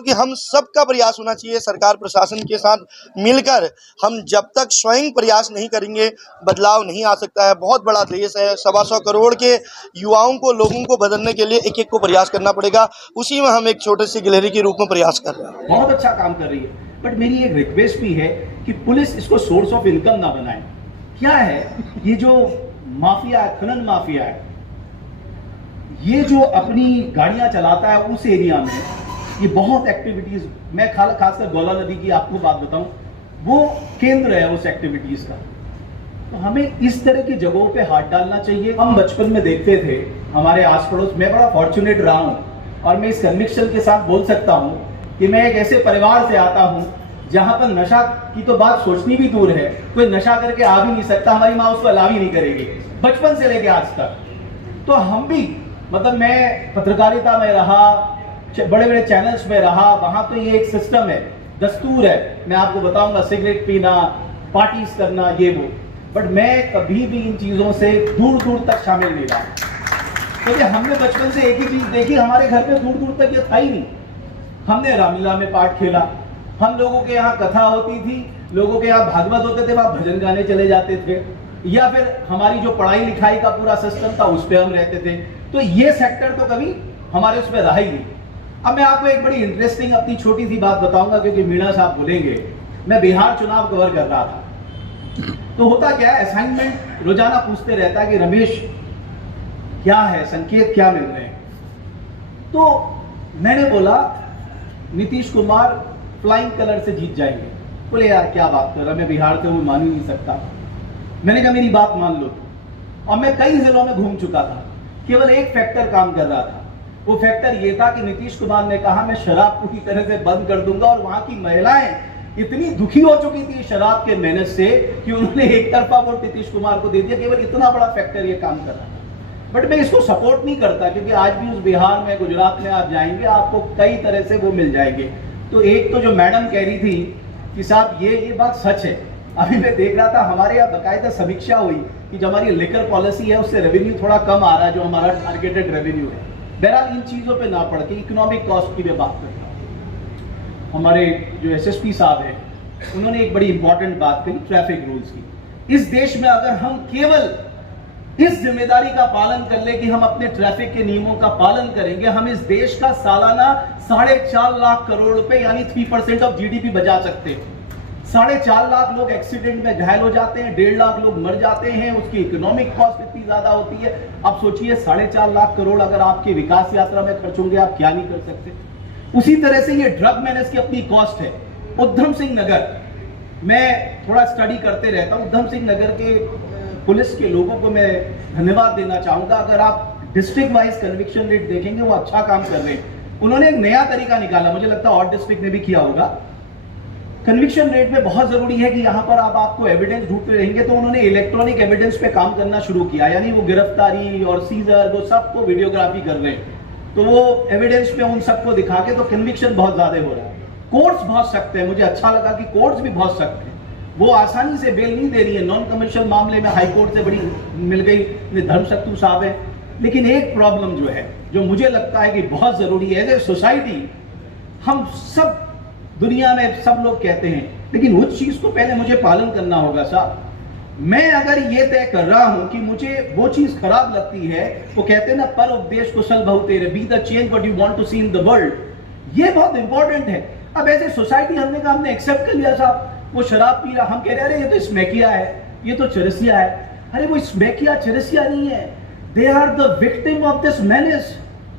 क्योंकि हम सबका प्रयास होना चाहिए सरकार प्रशासन के साथ मिलकर। हम जब तक स्वयं प्रयास नहीं करेंगे बदलाव नहीं आ सकता है। बहुत बड़ा देश है, 125 करोड़ के युवाओं को, लोगों को बदलने के लिए एक एक को प्रयास करना पड़ेगा। उसी में हम एक छोटे से गिलहरी के रूप में प्रयास कर रहे हैं। बहुत अच्छा काम कर रही है, बट मेरी एक रिक्वेस्ट भी है कि पुलिस इसको सोर्स ऑफ इनकम ना बनाए। क्या है ये जो माफिया है, खनन माफिया है, ये जो अपनी गाड़ियां चलाता है उस एरिया में ये बहुत एक्टिविटीज, मैं खासकर गौला नदी की आपको बात बताऊं, वो केंद्र है उस एक्टिविटीज का। तो हमें इस तरह की जगहों पे हाथ डालना चाहिए। हम बचपन में देखते थे हमारे आस पड़ोस, मैं बड़ा फॉर्चुनेट रहा हूं और मैं इस कन्विक्शन के साथ बोल सकता हूं कि मैं एक ऐसे परिवार से आता हूं जहां पर नशा की तो बात सोचनी भी दूर है, कोई नशा करके आ भी नहीं सकता, हमारी माँ उसको अलाव ही नहीं करेगी, बचपन से लेके आज तक। तो हम भी, मतलब मैं पत्रकारिता में रहा, बड़े बड़े चैनल्स में रहा, वहां तो ये एक सिस्टम है, दस्तूर है, मैं आपको बताऊंगा, सिगरेट पीना, पार्टीज करना, ये वो, बट मैं कभी भी इन चीजों से दूर दूर तक शामिल नहीं रहा, क्योंकि हमने बचपन से एक ही चीज देखी, हमारे घर पे दूर दूर तक ये था ही नहीं। हमने रामलीला में पाठ खेला, हम लोगों के यहाँ कथा होती थी, लोगों के यहाँ भागवत होते थे, वहां भजन गाने चले जाते थे, या फिर हमारी जो पढ़ाई लिखाई का पूरा सिस्टम था उस पर हम रहते थे। तो ये सेक्टर तो कभी हमारे उसमें रहा ही नहीं। अब मैं आपको एक बड़ी इंटरेस्टिंग अपनी छोटी सी बात बताऊंगा, क्योंकि मीणा साहब बोलेंगे। मैं बिहार चुनाव कवर कर रहा था, तो होता क्या है, असाइनमेंट रोजाना पूछते रहता है कि रमेश क्या है, संकेत क्या मिल रहे हैं। तो मैंने बोला नीतीश कुमार फ्लाइंग कलर से जीत जाएंगे। बोले यार क्या बात कर रहा, मैं बिहार से हूं, मान ही नहीं सकता। मैंने कहा मेरी बात मान लो। और मैं कई जिलों में घूम चुका था, केवल एक फैक्टर काम कर रहा था। वो फैक्टर ये था कि नीतीश कुमार ने कहा मैं शराब पूरी तरह से बंद कर दूंगा, और वहां की महिलाएं इतनी दुखी हो चुकी थी शराब के मेहनत से कि उन्होंने एक तरफा वोट नीतीश कुमार को दे दिया। केवल इतना बड़ा फैक्टर ये काम कर रहा था। बट मैं इसको सपोर्ट नहीं करता, क्योंकि आज भी उस बिहार में, गुजरात में आप जाएंगे, आपको कई तरह से वो मिल जाएंगे। तो एक तो जो मैडम कह रही थी कि साहब ये बात सच है, अभी मैं देख रहा था हमारे यहाँ बकायदा समीक्षा हुई कि जो हमारी लिकर पॉलिसी है उससे रेवेन्यू थोड़ा कम आ रहा है, जो हमारा टारगेटेड रेवेन्यू है। बहरहाल इन चीजों पे ना पड़ के इकोनॉमिक कॉस्ट की मैं बात करता हूँ। हमारे जो एसएसपी साहब हैं उन्होंने एक बड़ी इंपॉर्टेंट बात कही ट्रैफिक रूल्स की। इस देश में अगर हम केवल इस जिम्मेदारी का पालन कर ले कि हम अपने ट्रैफिक के नियमों का पालन करेंगे, हम इस देश का सालाना 4.5 लाख करोड़ रुपए यानी 3% ऑफ जीडीपी बचा सकते हैं। 4.5 लाख लोग एक्सीडेंट में घायल हो जाते हैं, 1.5 लाख लोग मर जाते हैं, उसकी इकोनॉमिक कॉस्ट इतनी ज्यादा होती है। अब सोचिए 4.5 लाख करोड़ अगर आपकी विकास यात्रा में खर्च होंगे, आप क्या नहीं कर सकते। उसी तरह से ये ड्रग मैनेज की अपनी कॉस्ट है। उधम सिंह नगर, मैं थोड़ा स्टडी करते रहता हूं, उधम सिंह नगर के पुलिस के लोगों को मैं धन्यवाद देना चाहूंगा। अगर आप डिस्ट्रिक्ट वाइज कन्विक्शन रेट देखेंगे, वो अच्छा काम कर रहे हैं। उन्होंने एक नया तरीका निकाला, मुझे लगता है और डिस्ट्रिक्ट ने भी किया होगा। कन्विक्शन रेट में बहुत जरूरी है कि यहां पर आपको एविडेंस ढूंढते रहेंगे, तो उन्होंने इलेक्ट्रॉनिक एविडेंस पे काम करना शुरू किया, यानी वो गिरफ्तारी और सीजर वो सबको वीडियोग्राफी कर रहे हैं। तो वो एविडेंस पे उन सबको दिखा के तो कन्विक्शन बहुत ज्यादा हो रहा है। कोर्ट्स बहुत सख्त है, मुझे अच्छा लगा कि कोर्ट्स भी बहुत सख्त है, वो आसानी से बेल नहीं दे रही है। नॉन कमर्शियल मामले में हाई कोर्ट से बड़ी मिल गई, धर्मशक्तु साहब है। लेकिन एक प्रॉब्लम जो है, जो मुझे लगता है कि बहुत जरूरी है, एज ए सोसाइटी हम सब, दुनिया में सब लोग कहते हैं, लेकिन उस चीज को पहले मुझे पालन करना होगा साहब। मैं अगर ये तय कर रहा हूं कि मुझे वो चीज खराब लगती है, वो कहते हैं ना, पर उपदेश कुशल बहुतेरे, be the change what you want to see in the world, ये बहुत इंपॉर्टेंट है। अब ऐसे सोसाइटी हमने कहा, हमने एक्सेप्ट कर लिया साहब, वो शराब पी रहा, हम कह रहे हैं ये तो स्मैकिया है, ये तो चरसिया है। अरे वो स्मैकिया चरसिया नहीं है, they are the victim of this menace.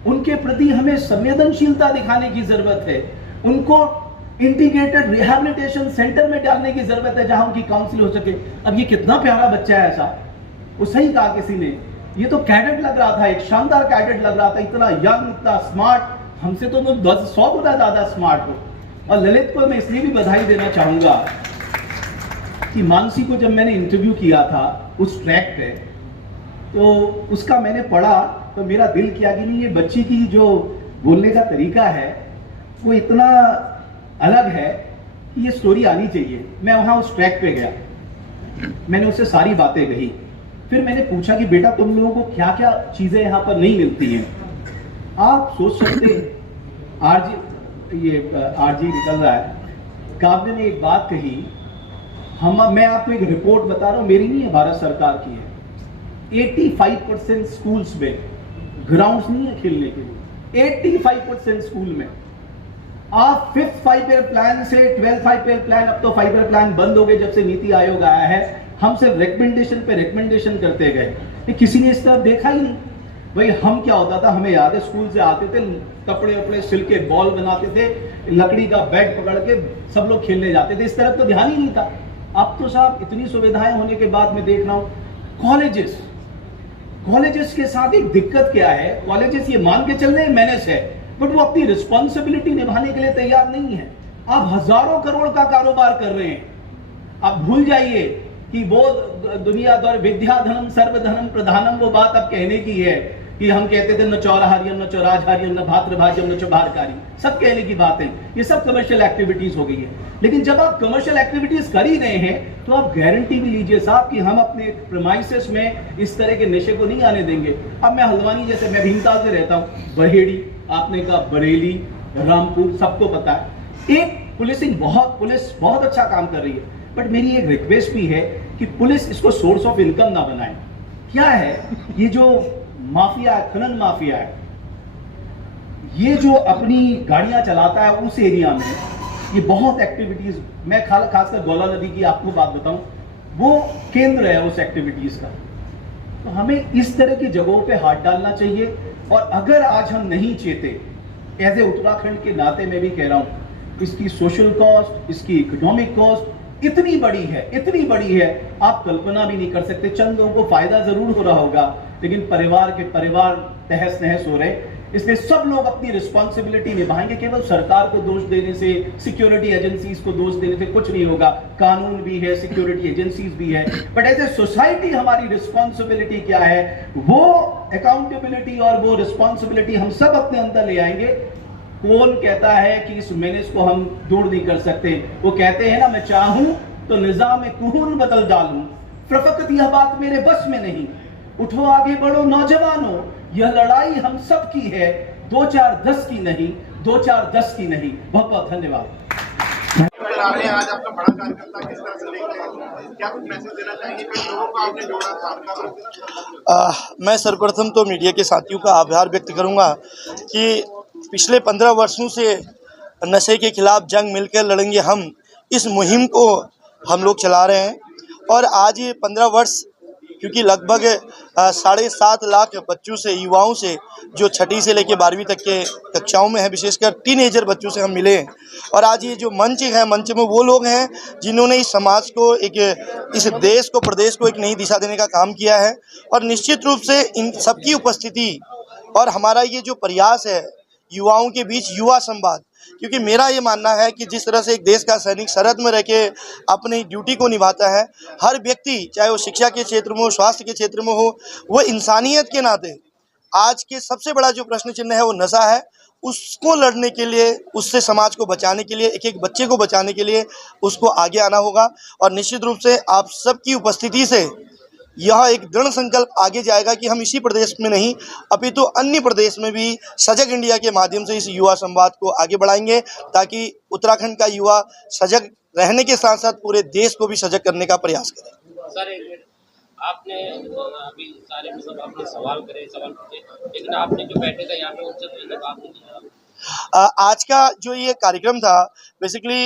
उनके प्रति हमें संवेदनशीलता दिखाने की जरूरत है, उनको इंटीग्रेटेड रिहैबिलिटेशन सेंटर में डालने की जरूरत है जहां उनकी काउंसिल हो सके। अब ये कितना प्यारा बच्चा है, ऐसा वो सही कहा किसी ने, ये तो कैडेट लग रहा था, एक शानदार कैडेट लग रहा था, इतना यंग, इतना स्मार्ट, हमसे तो 100 गुना ज्यादा स्मार्ट हो। और ललित को मैं इसलिए भी बधाई देना चाहूंगा कि मानसी को जब मैंने इंटरव्यू किया था उस ट्रैक पे, तो उसका मैंने पढ़ा तो मेरा दिल किया कि नहीं, ये बच्ची की जो बोलने का तरीका है वो इतना अलग है कि ये स्टोरी आनी चाहिए। मैं वहां उस ट्रैक पे गया, मैंने उससे सारी बातें कही, फिर मैंने पूछा कि बेटा तुम लोगों को क्या क्या चीजें यहाँ पर नहीं मिलती हैं। आप सोच सकते हैं आज ये आरजी निकल रहा है, काव्य ने एक बात कही, मैं आपको एक रिपोर्ट बता रहा हूँ, मेरी नहीं है, भारत सरकार की है। 85% स्कूल्स में ग्राउंड्स नहीं है खेलने के लिए, 85% स्कूल में। आप 5th 5 ईयर प्लान से 12th 5 ईयर प्लान, अब तो 5 ईयर प्लान बंद हो गए जब से नीति आयोग आया है, हम सिर्फ रिकमेंडेशन पे रिकमेंडेशन करते गए, किसी ने इस तरफ देखा ही नहीं। भाई हम क्या होता था, हमें याद है स्कूल से आते थे, कपड़े वपड़े सिल के बॉल बनाते थे, लकड़ी का बैट पकड़ के सब लोग खेलने जाते थे, इस तरफ तो ध्यान ही नहीं था। अब तो साहब इतनी सुविधाएं होने के बाद मैं देख रहा हूं कॉलेजेस के साथ एक दिक्कत क्या है, कॉलेजेस ये मान के चल रहे हैं मैनेज है, बट वो अपनी रिस्पॉन्सिबिलिटी निभाने के लिए तैयार नहीं है। आप हजारों करोड़ का कारोबार कर रहे हैं, आप भूल जाइए कि वो दुनिया दौर विद्या धनम सर्वधनम प्रधानम, वो बात अब कहने की है कि हम कहते थे न चौराहार्यम न चौराजहार्यम न भातृभाज्यम न चौभारकारी, सब कहने की बात है, ये सब कमर्शियल एक्टिविटीज हो गई है। लेकिन जब आप कमर्शियल एक्टिविटीज कर ही रहे हैं तो आप गारंटी भी लीजिए साहब कि हम अपने प्रेमाइसेस में इस तरह के नशे को नहीं आने देंगे। अब मैं हल्द्वानी, जैसे मैं भीमताल से रहता हूँ, बहेड़ी, आपने कहा बरेली, रामपुर, सबको पता है, एक पुलिस बहुत अच्छा काम कर रही है, बट मेरी एक रिक्वेस्ट भी है कि पुलिस इसको सोर्स ऑफ इनकम ना बनाए। क्या है, ये जो माफिया है, खनन माफिया है, ये जो अपनी गाड़ियां चलाता है उस एरिया में, ये बहुत एक्टिविटीज, मैं खासकर गौला नदी की आपको बात बताऊं, वो केंद्र है उस एक्टिविटीज का। तो हमें इस तरह की जगहों पे हाथ डालना चाहिए। और अगर आज हम नहीं चेते, एज ए उत्तराखंड के नाते मैं भी कह रहा हूं, इसकी सोशल कॉस्ट, इसकी इकोनॉमिक कॉस्ट इतनी बड़ी है, आप कल्पना भी नहीं कर सकते। चंद लोगों को फायदा जरूर हो रहा होगा, लेकिन परिवार तहस नहस हो रहे। इसलिए सब लोग अपनी रिस्पॉन्सिबिलिटी निभाएंगे। केवल सरकार को दोष देने से, सिक्योरिटी एजेंसीज को दोष देने से कुछ नहीं होगा। कानून भी है, सिक्योरिटी एजेंसीज भी है, बट एज ए सोसाइटी हमारी रिस्पॉन्सिबिलिटी क्या है, वो अकाउंटेबिलिटी और वो रिस्पॉन्सिबिलिटी हम सब अपने अंदर ले आएंगे। कौन कहता है कि इस मेनेस को हम दूर नहीं कर सकते? वो कहते हैं ना, मैं चाहूं तो निजाम कुहून बदल डालूं, फकत यह बात मेरे बस में नहीं। उठो आगे बढ़ो नौजवानों, यह लड़ाई हम सब की है, 2-4-10 की नहीं, 2-4-10 की नहीं। बहुत बहुत धन्यवाद। आज आपका बड़ा कार्यकर्ता किस तरह से देख रहे हैं, क्या कुछ मैसेज देना चाहेंगे कि लोगों को आपने जोड़ा था? मैं सर्वप्रथम तो मीडिया के साथियों का आभार व्यक्त करूंगा कि पिछले 15 वर्षों से नशे के खिलाफ जंग मिलकर लड़ेंगे हम, इस मुहिम को हम लोग चला रहे हैं। और आज ये 15 वर्ष, क्योंकि लगभग 7.5 लाख बच्चों से, युवाओं से, जो 6ठी से लेकर 12वीं तक के कक्षाओं में है, विशेषकर टीनेजर बच्चों से हम मिले। और आज ये जो मंच है, मंच में वो लोग हैं जिन्होंने इस समाज को, इस देश को, प्रदेश को एक नई दिशा देने का काम किया है। और निश्चित रूप से इन सबकी उपस्थिति और हमारा ये जो प्रयास है युवाओं के बीच, युवा संवाद, क्योंकि मेरा ये मानना है कि जिस तरह से एक देश का सैनिक सरहद में रह के अपनी ड्यूटी को निभाता है, हर व्यक्ति, चाहे वो शिक्षा के क्षेत्र में हो, स्वास्थ्य के क्षेत्र में हो, वो इंसानियत के नाते आज के सबसे बड़ा जो प्रश्न चिन्ह है वो नशा है, उसको लड़ने के लिए, उससे समाज को बचाने के लिए, एक एक बच्चे को बचाने के लिए उसको आगे आना होगा। और निश्चित रूप से आप सबकी उपस्थिति से यह एक दृढ़ संकल्प आगे जाएगा कि हम इसी प्रदेश में नहीं, अपितु अन्य प्रदेश में भी सजग इंडिया के माध्यम से इस युवा संवाद को आगे बढ़ाएंगे, ताकि उत्तराखंड का युवा सजग रहने के साथ साथ पूरे देश को भी सजग करने का प्रयास करें। सर, एक मिनट, आपने अभी सारे मतलब आपने सवाल पूछे, लेकिन आपने जो बैठे थे यहाँ पे उनसे कोई जवाब नहीं दिया। आज का जो ये कार्यक्रम था, बेसिकली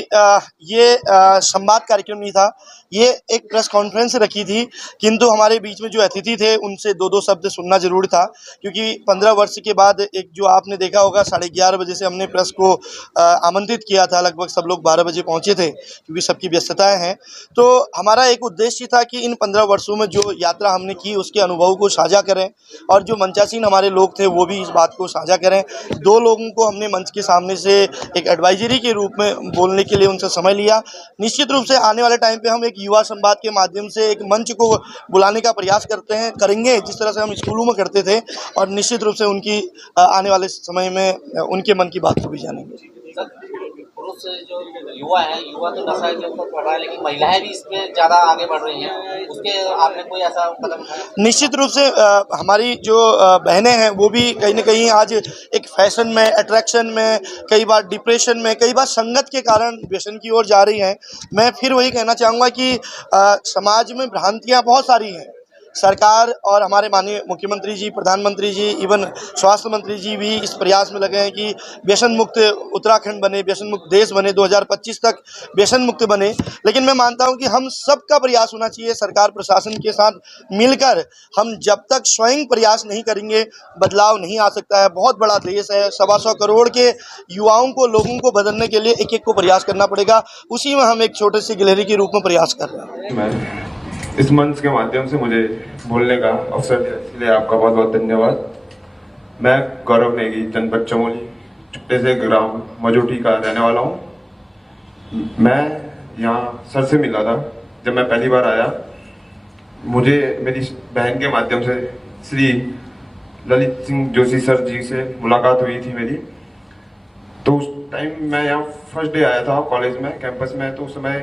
ये संवाद कार्यक्रम नहीं था, ये एक प्रेस कॉन्फ्रेंस रखी थी, किंतु हमारे बीच में जो अतिथि थे उनसे 2-2 शब्द सुनना जरूर था, क्योंकि 15 वर्ष के बाद एक जो आपने देखा होगा 11:30 बजे से हमने प्रेस को आमंत्रित किया था, लगभग सब लोग 12 बजे पहुंचे थे, क्योंकि सबकी व्यस्तताएं हैं। तो हमारा एक उद्देश्य था कि इन 15 वर्षों में जो यात्रा हमने की उसके अनुभव को साझा करें, और जो मंचासीन हमारे लोग थे वो भी इस बात को साझा करें। 2 लोगों को हमने मंच के सामने से एक एडवाइजरी के रूप में बोलने के लिए उनसे समय लिया। निश्चित रूप से आने वाले टाइम पे हम एक युवा संवाद के माध्यम से एक मंच को बुलाने का प्रयास करेंगे, जिस तरह से हम स्कूलों में करते थे, और निश्चित रूप से उनकी आने वाले समय में उनके मन की बात को भी जानेंगे। पुरुष जो युवा है, युवा तो नशा के ऊपर पड़ रहा है, लेकिन महिलाएं भी इसमें ज़्यादा आगे बढ़ रही हैं। उसके आपने कोई ऐसा कदम उठाया? निश्चित रूप से हमारी जो बहनें हैं वो भी कहीं न कहीं आज एक फैशन में, अट्रैक्शन में, कई बार डिप्रेशन में, कई बार संगत के कारण व्यसन की ओर जा रही हैं। मैं फिर वही कहना चाहूँगा कि समाज में भ्रांतियाँ बहुत सारी हैं। सरकार और हमारे माननीय मुख्यमंत्री जी, प्रधानमंत्री जी, इवन स्वास्थ्य मंत्री जी भी इस प्रयास में लगे हैं कि व्यसन मुक्त उत्तराखंड बने, व्यसन मुक्त देश बने, 2025 तक व्यसन मुक्त बने। लेकिन मैं मानता हूं कि हम सबका प्रयास होना चाहिए, सरकार प्रशासन के साथ मिलकर। हम जब तक स्वयं प्रयास नहीं करेंगे, बदलाव नहीं आ सकता है। बहुत बड़ा देश है, 125 करोड़ के युवाओं को, लोगों को बदलने के लिए एक एक को प्रयास करना पड़ेगा। उसी में हम एक छोटे से गिलहरी के रूप में प्रयास कर रहे हैं। मैं इस मंच के माध्यम से मुझे बोलने का अवसर दिया, इसलिए आपका बहुत बहुत धन्यवाद। मैं गौरव नेगी, जनपद चमोली, चुप्पे से ग्राम मजोटी का रहने वाला हूँ। मैं यहाँ सर से मिला था जब मैं पहली बार आया। मुझे मेरी बहन के माध्यम से श्री ललित सिंह जोशी सर जी से मुलाकात हुई थी मेरी। तो उस टाइम मैं यहाँ फर्स्ट डे आया था कॉलेज में, कैंपस में। तो उस समय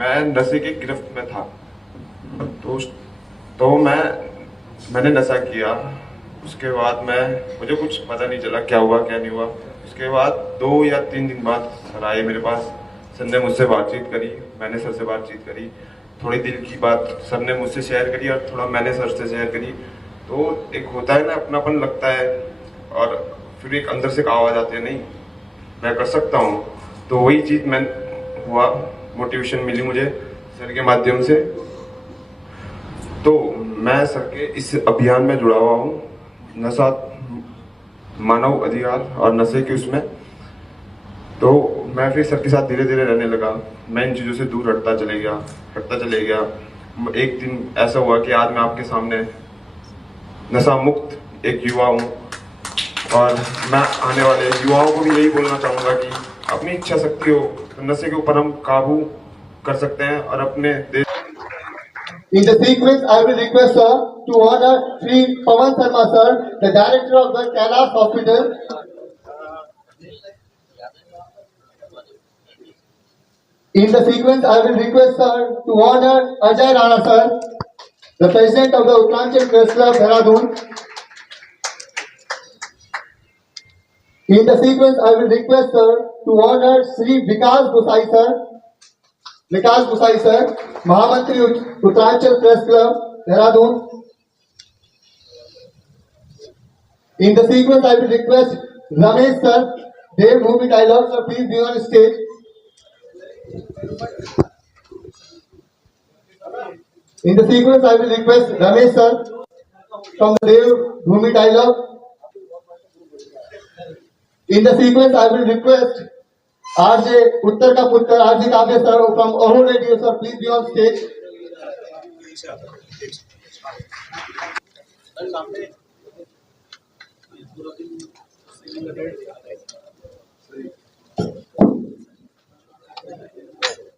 मैं नशे की गिरफ्त में था। तो मैंने नशा किया। उसके बाद मुझे कुछ पता नहीं चला क्या हुआ क्या नहीं हुआ। उसके बाद 2 या 3 दिन बाद सर आए मेरे पास। सर ने मुझसे बातचीत करी, मैंने सर से बातचीत करी। थोड़ी दिल की बात सर ने मुझसे शेयर करी और थोड़ा मैंने सर से शेयर करी। तो एक होता है ना, अपनापन लगता है। और फिर एक अंदर से एक आवाज़ आती है, नहीं मैं कर सकता हूँ। तो वही चीज़ मैं हुआ, मोटिवेशन मिली मुझे सर के माध्यम से। तो मैं सर के इस अभियान में जुड़ा हुआ हूँ, नशा मानव अधिकार और नशे के उसमें। तो मैं फिर सर के साथ धीरे धीरे रहने लगा। मैं इन चीज़ों से दूर हटता चले गया। एक दिन ऐसा हुआ कि आज मैं आपके सामने नशा मुक्त एक युवा हूँ। और मैं आने वाले युवाओं को भी यही बोलना चाहूँगा कि अपनी इच्छा शक्ति हो तो नशे के ऊपर हम काबू कर सकते हैं और अपने देश। In the sequence, I will request sir to honor Sri Pawan Sharma sir, the director of the Kailash Hospital. In the sequence, I will request sir to honor Ajay Rana sir, the president of the Uttaranchal Press Club, Dehradun. In the sequence, I will request sir to honor Sri Vikas Gusai sir, Mahamantri Uttaranchal Press Club, Dehradun. In the sequence, I will request Ramesh sir, Dev Bhumi Dialogue sir, please be on stage. In the sequence, I will request Ramesh sir from the Dev Bhumi Dialogue. In the sequence, I will request RJ Uttar ka Putter, RJ Kavya sir from Aho Radio sir, please be on stage.